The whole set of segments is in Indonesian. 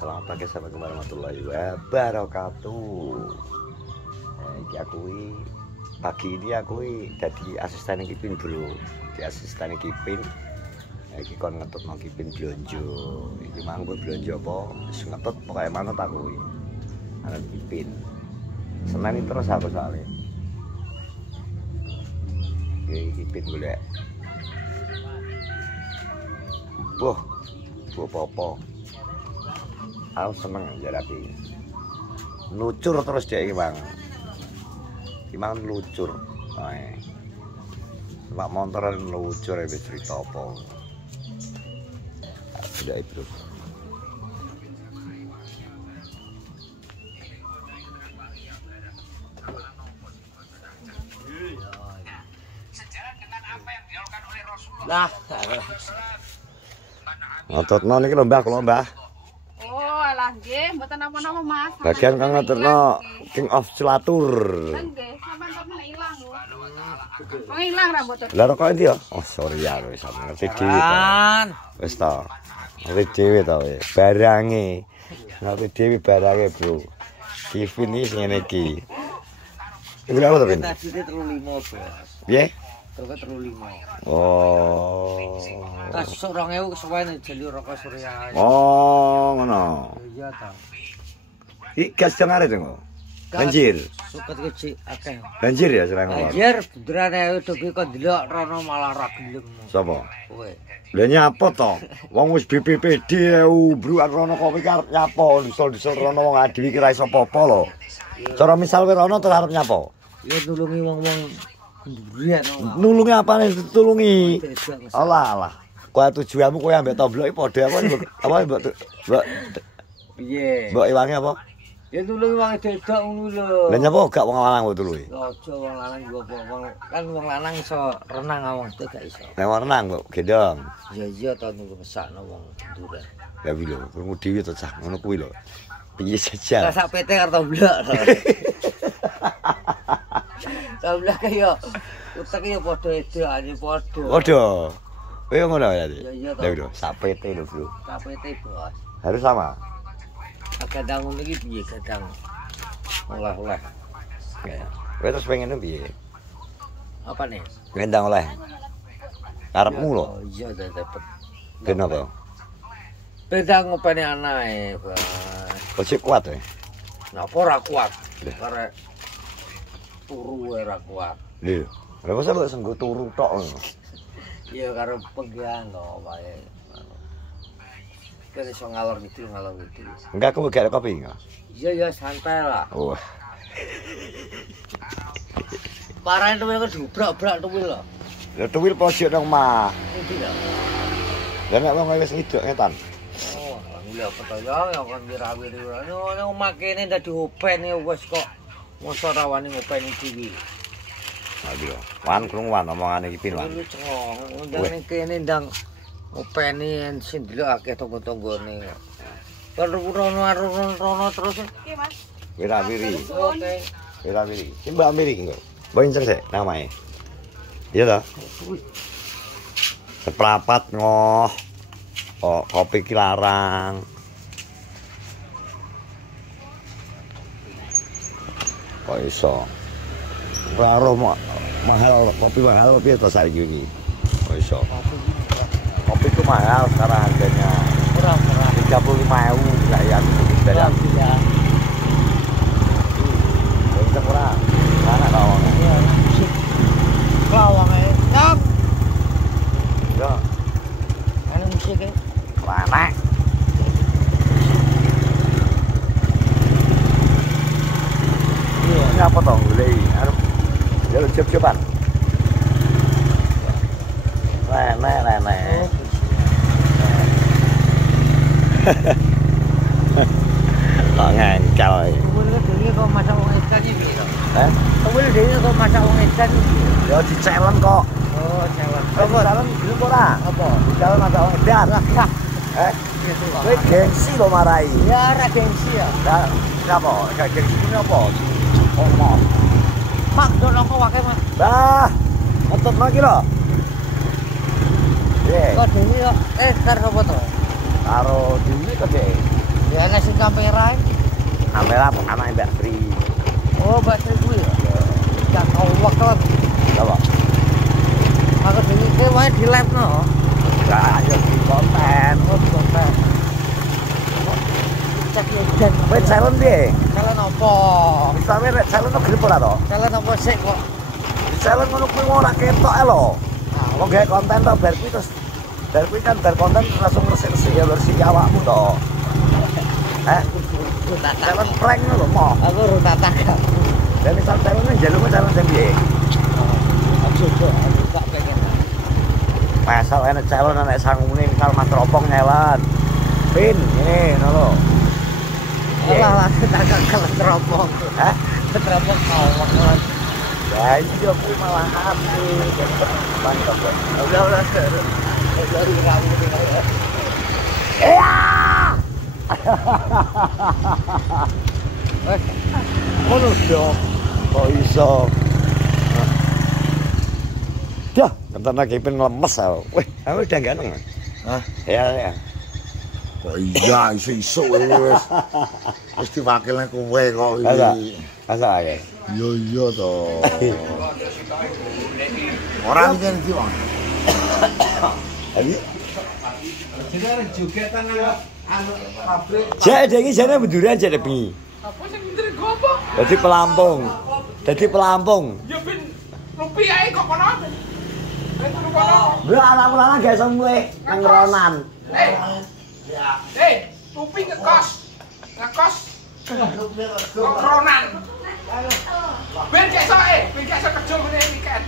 Selamat pagi, assalamualaikum warahmatullahi wabarakatuh. Iki pagi ini aku jadi asisten Kipin dulu. Di asisten Kipin. Iki kon ngetutno Kipin blonjo. Iki manggo blonjo apa? Wis ngetut pokoke manut aku iki. Anak Kipin. Seneni terus aku soalnya. Iki Kipin golek. Wah, apa-apa. Aku seneng jarapi. Lucur terus dia Imang. Imang lucur. Pak motor lucur ya cerita apa. Sudah itu. Lah, ngototno niki lho Mbah, kula Mbah. oh alah nggih, mboten napa-napa Mas. Bagian kang ngaturno King of Celatur. Nggih, sampean ilang lho. Oh ilang ra mboten. Lah kok endi ya? Oh sorry ya wis ngerti dhewe to. Wis to. Ngerti dhewe to wis. Barange. Ngerti dhewe barange, Bro. Kevin iki sing ngene iki. Iku lha to, Vin? Tadi 35, Bos. Piye? Terus 35. Oh. Kasus 2000 kesuwen jeli rokok Surya. Oh, ngono. Iya ta. Iki gas jangare to. Banjir. Suket kecil akeh. Banjir ya serang ngomong. Banjir bundrane dobi kok ndelok rono malah ra gelem. Sapa? Kowe. Lah nyapa to? Wong wis BPPD ubrukan rono kok iki arep nyapa, dusel-dusel rono wong adewi ki ra iso apa-apa lho. Cara misal kowe rono terus arep nyapa? Ya nulungi wong-wong ndurian. Nulungi apane ditulungi? Alah. Kowe tujuanmu kowe ambek tombloke padha apa mbok Piye? mbok iwange apa? Ya nulungi wong dedok ngono lho. Lah nyapa gak wong lanang mbok tulungi? Aja wong lanang gua kan wong lanang iso renang wong itu gak iso. Nek wong renang mbok gendong. Ya iya to nunggu mesakno wong ndurian. Lah kuwi lho, krungu dhewe to cah ngono kuwi lho. Piye saja. Lah sak PT karo blok. Sampeyan kaya utek ya padha edokane padha. Padha. Kowe ngono ya. Iya to. Lah lho, sak PT lho, Bro. Sak PT, Bos. Harus sama. Kadang ngono iki piye kadang. Oleh-oleh. Ya. Kowe terus pengen piye? Apa nih? Gendang oleh. Karepmu lho. Oh iya dapat. Kenapa? Pedang ngopeni anake, Bos. Kok sik kuat ya? Napa ora kuat? Karek turu ora kuat. Lho. Lah masa mbok senggo turu tok ngono. Iya karo penggian lho wae. Kan iso ngalor gitu. Enggak aku gak ada kopi enggak? Iya santai lah. Wah. Parane tuwil kok diobrak-obrak tuwil lho. Lah tuwil pojok nang omah. Iki lho. Lah nek wong wis ngidok ngetan. Oh, alhamdulillah petaya ya kon wirawiri. Ono omah kene ndak diopeni wis kok. Mosok rawani ngopeni dhewe. Aduh, wan krungu wan omongane iki pin wan. Lu cengong, ndang kene ndang ngopeni sing delok akeh tangga-tanggane. Kan rono terus. Nggih Mas. Wirawiri. Oke. Wirawiri. Ki Mbak Amiri ki kok. Mbak inceng sik namae. Iya ta? Seprapat ngoh. Kok kopi ki larang. Kok iso? Ora mahal kopi piye to saiki iki? Kok iso? Kopi itu mahal sekarang harganya. Murah-murah. 35.000 lah ya bayar. Iya. Itu murah. Mana lawang? Iya, musik. Lawang ae. Nyok. Yo, Ana musik e. mana? Ini apa toh? Gulai. Ya coba-coba. Nenek. Kok ngengkel iki. Kuwi dhewe kok masak wong edan iki lho. Hah? Kuwi dhewe kok masak wong edan iki. Ya dicelen kok. Oh, cewek. Apa dalam belum ora? Apa? Di dalam ada wong edan. Eh? Kowe gengsi lo marai. Ya ora gengsi ya. Lah, apa? Gak gengsi ini apa? Omong. Mak dono kok wae, Mas. Bah, ngetut lagi lho. Ye, Kok dhewe kok karo sapa to? karo dhewe kok, Dek. Ya ana sing kamera. Kamera anak Mbak Tri. Oh, Mbak Tri kuwi ya. Gak kawak lah. Apa? Aku dene iki wae di live-no. Lah, ya di konten. Oh, konten. Cek dan Wes challenge piye? kalian apa? Misalnya nek challenge kok gelem ora to? Kalian apa sih kok? Challenge ngono kuwi ora ketok ae lho. Wong gawe konten to bar kuwi terus bar kuwi kan bar konten langsung resik-resik ya bersih awakmu to. Challenge prank lho mo. Aku urung tak takak. Dan misal challenge njaluk challenge sing piye? Aku gak pengen. Masal enek challenge nek sangune misal Mas Ropong nyelon. Pin ngene ngono lho. Alah tak kelet teropong. Hah? Teropong kawak lah. Ya iya kuwi malah hati. Mantap kok. Udah. Dari kamu nih. Iya. Ngono dong. Kok iso? Dah, bentar lagi pengen lemes aku. Wih, aku udah ganteng. Hah? Ya. Kok iya iso-iso wis. Wis diwakilne kowe kok Asa. iki. Asa ya. Iya to. Ora iki iki wong. Abi. Jadi jogetan anu pabrik. Jek iki jane benduran jek bengi. Apa sing bener gopo? Dadi pelampung. Dadi pelampung. Ya ben rupiah kok kono. Ben turu kono. Lha anak-anak gak iso mulih nang ronan. Rupi ngekos. Ngekos. Kronan. Ben iso kerja ngene iki kan.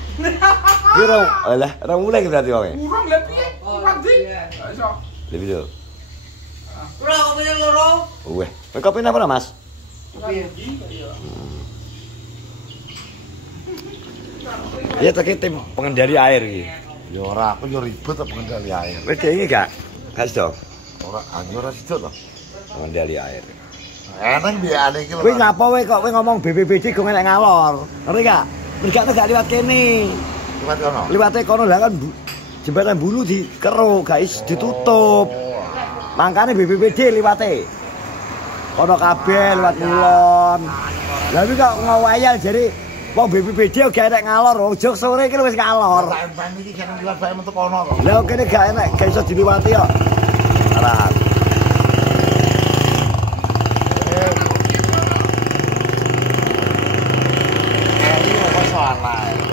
Ki ro, alah, ora mulih berarti wong. Urung lha piye? Iwandi. Iso. Lebih dulu. Ora kopi loro. Weh, kopi napa Mas? Iya tak tim pengendali air iki. Ya ora aku yo ribet apa pengendali air. Wis iki gak? Gak iso. Ora ora sido to. Pengendali air. Eneng biane iki lho. Kowe ngapa kowe kok kowe ngomong BPBD go enek ngalor. Ngerti gak? Mereka gak liwat kene. Liwat kono. Liwate kono lah kan jembatan Bulu dikeruk, guys, ditutup. Makane BPBD liwate. Kono kabeh liwat Mulon. Lah iki kok ngawayal jare wong BPBD gak enek ngalor, wong jog sore iki wis ngalor. Sampeyan iki kan liwat bae metu kono kok. Lah kene gak enek, gak iso diliwati kok. Ora.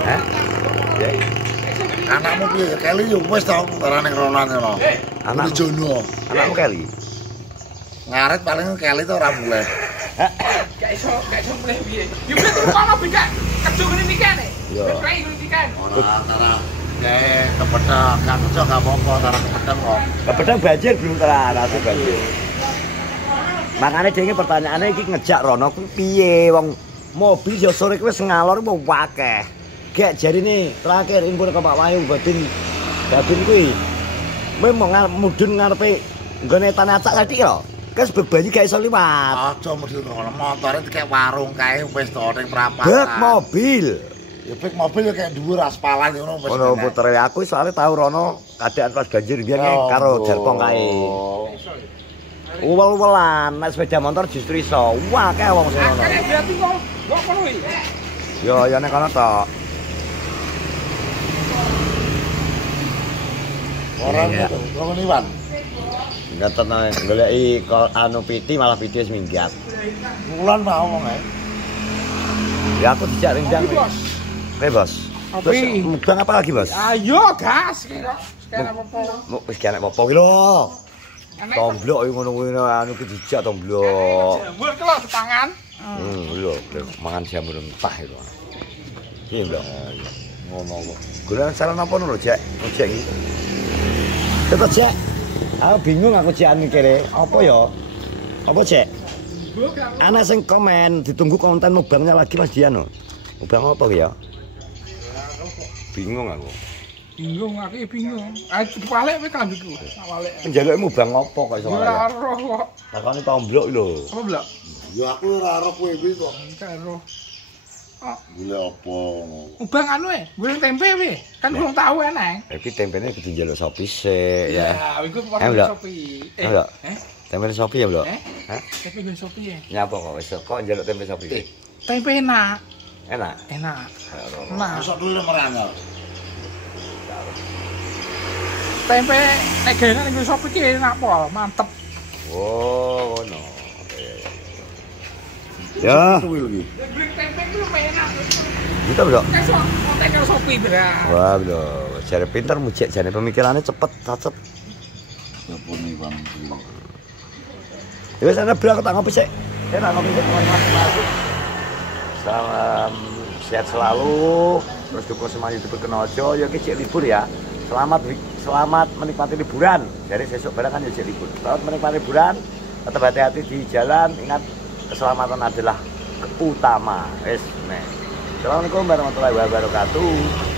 Hah? Ya. Anakmu piye? Keli yo wis to tarane ronan ngono. Anak Jono. anakmu kali. Ngaret paling keli to ora mulih. Gak iso mulih piye. Ya ben turu kono bika kerja ngene iki kan. Iya. Ben kae iki kan. Ora tara. Kayak kepedang kan kerja gak apa-apa tara kepedang kok. Kepedang banjir belum terasa banjir. Makanya dene pertanyaannya iki ngejak rono ku piye wong mobil yo sore ku wis ngalor mau akeh. Gek jarine terakhir impun ke Pak Wayu Badin kuwi. Memang mudhun ngarepe nggone tanah acak tadi lho. Kes bebanyi gak iso liwat. Aja mesti ngono motore kayak warung kae wis to ning perapatan. Bek mobil. Ya bek mobil ya kayak dhuwur aspalan ngono wis. Ono putere aku soalnya tahu rono keadaan pas banjir biyen karo Jalpong kae. Uwel-uwelan, nek sepeda motor justru iso. Wah, akeh wong sing ngono. Akeh berarti kok kono iki. Yo, ya nek kono tok. Orang Iya. itu, kamu niwan. Ngeten ae goleki anu piti malah piti wis minggat. Wulan mau ngomong ae. Ya aku dijak rendang. Kopi, Bos. Oke, Bos. Kopi. Terus mudang apa lagi, Bos? Ayo gas kira. Sekarang apa? Wis kene apa iki lho. Enek Tomblok yo ngono kuwi anu ki dijak tomblok. jamur ki lho di tangan. Lho, mangan jamur mentah itu. Iya, Bro. Ngono kok. Golek saran apa lho, Cek? Cek iki. Tetep, Cek. Aku bingung aku Cek mikire, apa ya? Apa, Cek? Anak sing komen ditunggu konten mubangnya lagi Mas Dian. Mubang apa ya? Bingung aku. Bingung aku bingung. Balik kowe kandutku. Balik. Njaluke mubang apa kok iso Ora ora? roh kok. Takone tomblok lho. Apa blok? Ya aku ora arep kowe iki kok. Gak roh. Gule apa ngono. Ubang anu goreng tempe we. Kan kurang tahu enak. Iki tempene kudu njaluk sopi sik ya. Ya, iku Ayo, Blok. Sopi. Ayo, Blok. Tempe Sopi ya, Bro? Hah? Tempe gue sopi ya. Nyapa kok wis kok njaluk tempe Sopi? Tempe enak. Enak. Enak. Nah. Nah, Masuk dulu merangkal. tempe nek gawean ning sopi ki enak pol, mantep. Oh, ngono. Ya. Tuwil iki. Nek tempe ku enak. Gitu, Bro. Kesok konten sopi beras. Wah, Bro. Jare pinter mujek jane pemikirannya cepet, sacep. Yapone Bang. Ya wis ana Bro, aku tak ngopi sik. Ya tak ngopi sik teman-teman. Salam sehat selalu. Terus dukung semua YouTuber Kenojo. Ya iki libur ya. Selamat menikmati liburan. Dari besok barang kan ya libur. Selamat menikmati liburan. Tetap hati-hati di jalan. Ingat keselamatan adalah utama. Wes, nih. Assalamualaikum warahmatullahi wabarakatuh.